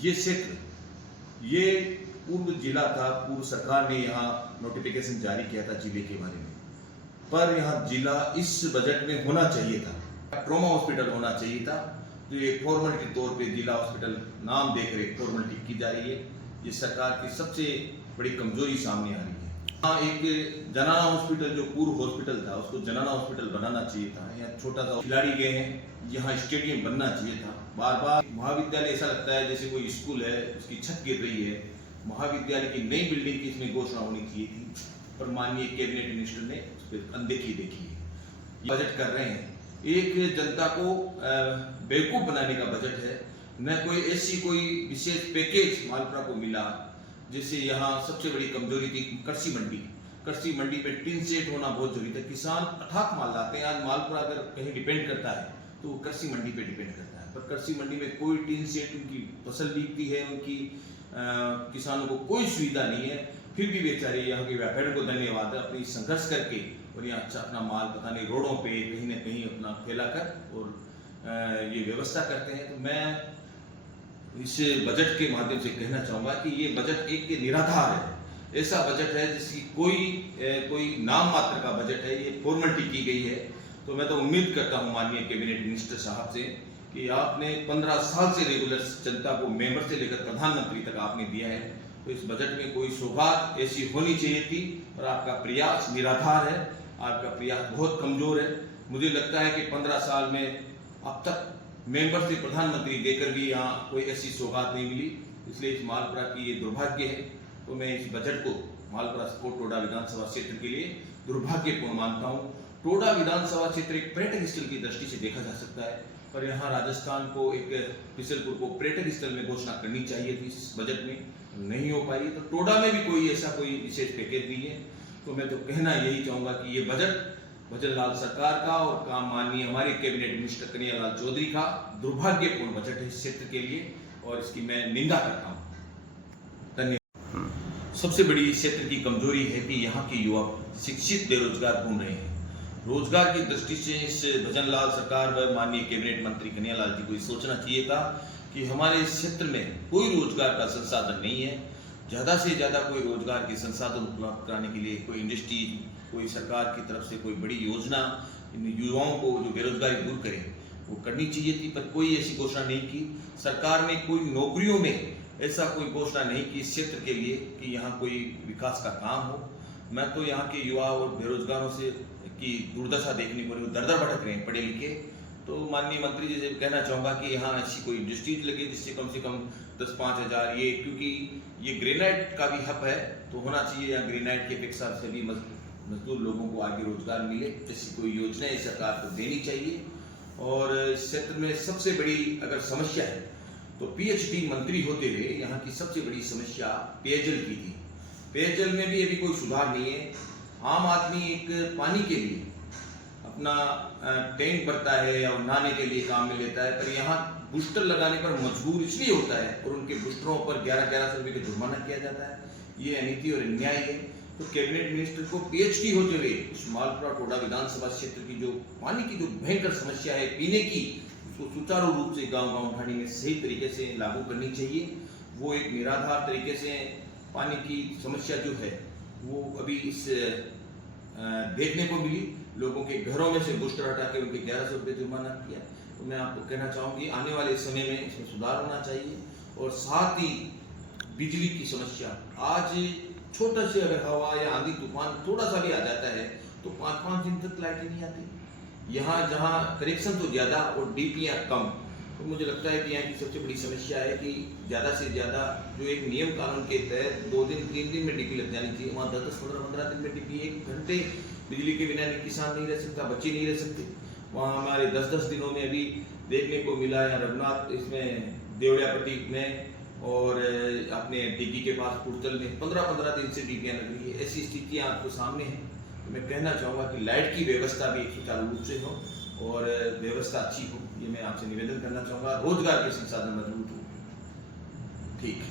ये क्षेत्र ये पूर्व जिला था, पूर्व सरकार ने यहाँ नोटिफिकेशन जारी किया था जिले के बारे में, पर यहाँ जिला इस बजट में होना चाहिए था, ट्रॉमा हॉस्पिटल होना चाहिए था। तो ये फॉर्मेलिटी के तौर पे जिला हॉस्पिटल नाम देकर एक फॉर्मेलिटी की जा रही है। ये सरकार की सबसे बड़ी कमजोरी सामने आ रही है। हाँ, एक जनाना हॉस्पिटल जो पूर्व हॉस्पिटल था उसको जनाना हॉस्पिटल बनाना चाहिए था। यहाँ छोटा सा खिलाड़ी गए हैं, यहाँ स्टेडियम बनना चाहिए था। बार बार महाविद्यालय ऐसा लगता है जैसे कोई स्कूल है, उसकी छत गिर रही है। महाविद्यालय की नई बिल्डिंग की इसमें घोषणा होनी चाहिए थी, पर माननीय कैबिनेट मिनिस्टर ने उस पर अनदेखी देखी है। बजट कर रहे हैं, एक जनता को बेवकूफ बनाने का बजट है। न कोई ऐसी कोई विशेष पैकेज मालपुरा को मिला। जैसे यहाँ सबसे बड़ी कमजोरी थी कृषि मंडी। कृषि मंडी पे टिन सेट होना बहुत जरूरी था। किसान अथाक माल लाते हैं। आज मालपुरा अगर कहीं डिपेंड करता है तो वो कृषि मंडी पे डिपेंड करता है, पर कृषि मंडी में कोई टिन सेट, उनकी फसल बिकती है, उनकी किसानों को कोई सुविधा नहीं है। फिर भी बेचारे यहाँ के व्यापारियों को धन्यवाद है, अपनी संघर्ष करके और यहाँ अच्छा अपना माल पता नहीं रोडों पे कहीं ना कहीं अपना फैलाकर और ये व्यवस्था करते हैं। तो मैं इस बजट के माध्यम से कहना चाहूँगा कि ये बजट एक निराधार है। ऐसा बजट है जिसकी कोई नाम मात्र का बजट है। ये फॉर्मेलिटी की गई है। तो मैं तो उम्मीद करता हूँ माननीय कैबिनेट मिनिस्टर साहब से कि आपने 15 साल से रेगुलर जनता को मेंबर से लेकर प्रधानमंत्री तक आपने दिया है, तो इस बजट में कोई सौगात ऐसी होनी चाहिए थी। और आपका प्रयास निराधार है, आपका प्रयास बहुत कमजोर है। मुझे लगता है कि 15 साल में अब तक मेंबर से प्रधानमंत्री देकर भी यहाँ कोई ऐसी सौगात नहीं मिली। इसलिए इस मालपुरा की ये दुर्भाग्य है। तो मैं इस बजट को मालपुरा स्पोर्ट टोडा विधानसभा क्षेत्र के लिए दुर्भाग्यपूर्ण मानता हूँ। टोडा विधानसभा क्षेत्र एक पर्यटक स्थल की दृष्टि से देखा जा सकता है, पर यहाँ राजस्थान को एक बिसलपुर को पर्यटक स्थल में घोषणा करनी चाहिए थी। इस बजट में नहीं हो पाई। तो टोडा में भी कोई ऐसा कोई विशेष पैकेज नहीं है। तो मैं तो कहना यही चाहूँगा कि ये बजट भजनलाल सरकार का और काम माननीय हमारे कैबिनेट मिनिस्टर कन्हैयालाल चौधरी का दुर्भाग्यपूर्ण बजट है इस क्षेत्र के लिए, और इसकी मैं निंदा करता हूँ। धन्यवाद। सबसे बड़ी इस क्षेत्र की कमजोरी है कि यहाँ के युवा शिक्षित बेरोजगार घूम रहे हैं। रोजगार की दृष्टि से इस भजनलाल सरकार व माननीय कैबिनेट मंत्री कन्हैयालाल जी को ये सोचना चाहिए था कि हमारे इस क्षेत्र में कोई रोजगार का संसाधन नहीं है। ज़्यादा से ज़्यादा कोई रोजगार के संसाधन उपलब्ध कराने के लिए कोई इंडस्ट्री, कोई सरकार की तरफ से कोई बड़ी योजना इन युवाओं को जो बेरोजगारी दूर करे वो करनी चाहिए थी, पर कोई ऐसी घोषणा नहीं की। सरकार ने कोई नौकरियों में ऐसा कोई घोषणा नहीं की इस क्षेत्र के लिए कि यहाँ कोई विकास का काम हो। मैं तो यहाँ के युवा और बेरोजगारों से की दुर्दशा देखने को दर दर भटक रहे हैं पढ़े लिखे। तो माननीय मंत्री जी से कहना चाहूँगा कि यहाँ ऐसी कोई इंडस्ट्रीज लगे जिससे कम से कम 10-5 हज़ार, ये क्योंकि ये ग्रेनाइट का भी हब है तो होना चाहिए यहाँ ग्रेनाइट की अपेक्षा से भी मजदूर लोगों को आगे रोजगार मिले। ऐसी कोई योजना सरकार को देनी चाहिए। और इस क्षेत्र में सबसे बड़ी अगर समस्या है तो पीएचडी मंत्री होते हुए यहाँ की सबसे बड़ी समस्या पेयजल की थी। पेयजल में भी अभी कोई सुधार नहीं है। आम आदमी एक पानी के लिए अपना टैंक भरता है या नहाने के लिए काम में लेता है, पर यहाँ बूस्टर लगाने पर मजबूर इसलिए होता है और उनके बूस्टरों पर 1100 रुपये का जुर्माना किया जाता है। ये अनीति और अन्याय है। तो कैबिनेट मिनिस्टर को पीएचडी होते हुए इस मालपुरा टोडा विधानसभा क्षेत्र की जो पानी की जो भयंकर समस्या है पीने की, उसको सुचारू रूप से गांव ढाणी में सही तरीके से लागू करनी चाहिए। वो एक निराधार तरीके से पानी की समस्या जो है वो अभी इस देखने को मिली। लोगों के घरों में से बूस्टर हटा के उनके 1100 रुपये जुर्माना किया। तो मैं आपको कहना चाहूँगी आने वाले समय में इसमें सुधार होना चाहिए। और साथ ही बिजली की समस्या, आज छोटा से अगर हवा या आंधी तूफान थोड़ा सा भी आ जाता है तो 5-5 दिन तक लाइट नहीं आती। यहाँ जहाँ कनेक्शन तो ज़्यादा और डीपीयाँ कम, तो मुझे लगता है कि यहाँ की सबसे बड़ी समस्या है कि ज़्यादा से ज़्यादा जो एक नियम कानून के तहत 2 दिन 3 दिन में डीपी लग जानी चाहिए, वहाँ 10-10, 15-15 दिन में डीपी। 1 घंटे बिजली के बिना किसान नहीं रह सकता, बच्चे नहीं रह सकते। वहाँ हमारे 10-10 दिनों में अभी देखने को मिला है रघुनाथ इसमें देवड़ियापट्टी में और अपने डिग्गी के पास पुरतल में 15-15 दिन से डीपियाँ लग रही है। ऐसी स्थितियाँ आपको सामने हैं। तो मैं कहना चाहूँगा कि लाइट की व्यवस्था भी सुचारू रूप से हो और व्यवस्था अच्छी हो, ये मैं आपसे निवेदन करना चाहूँगा। रोजगार के संसाधन मजबूत हो। ठीक।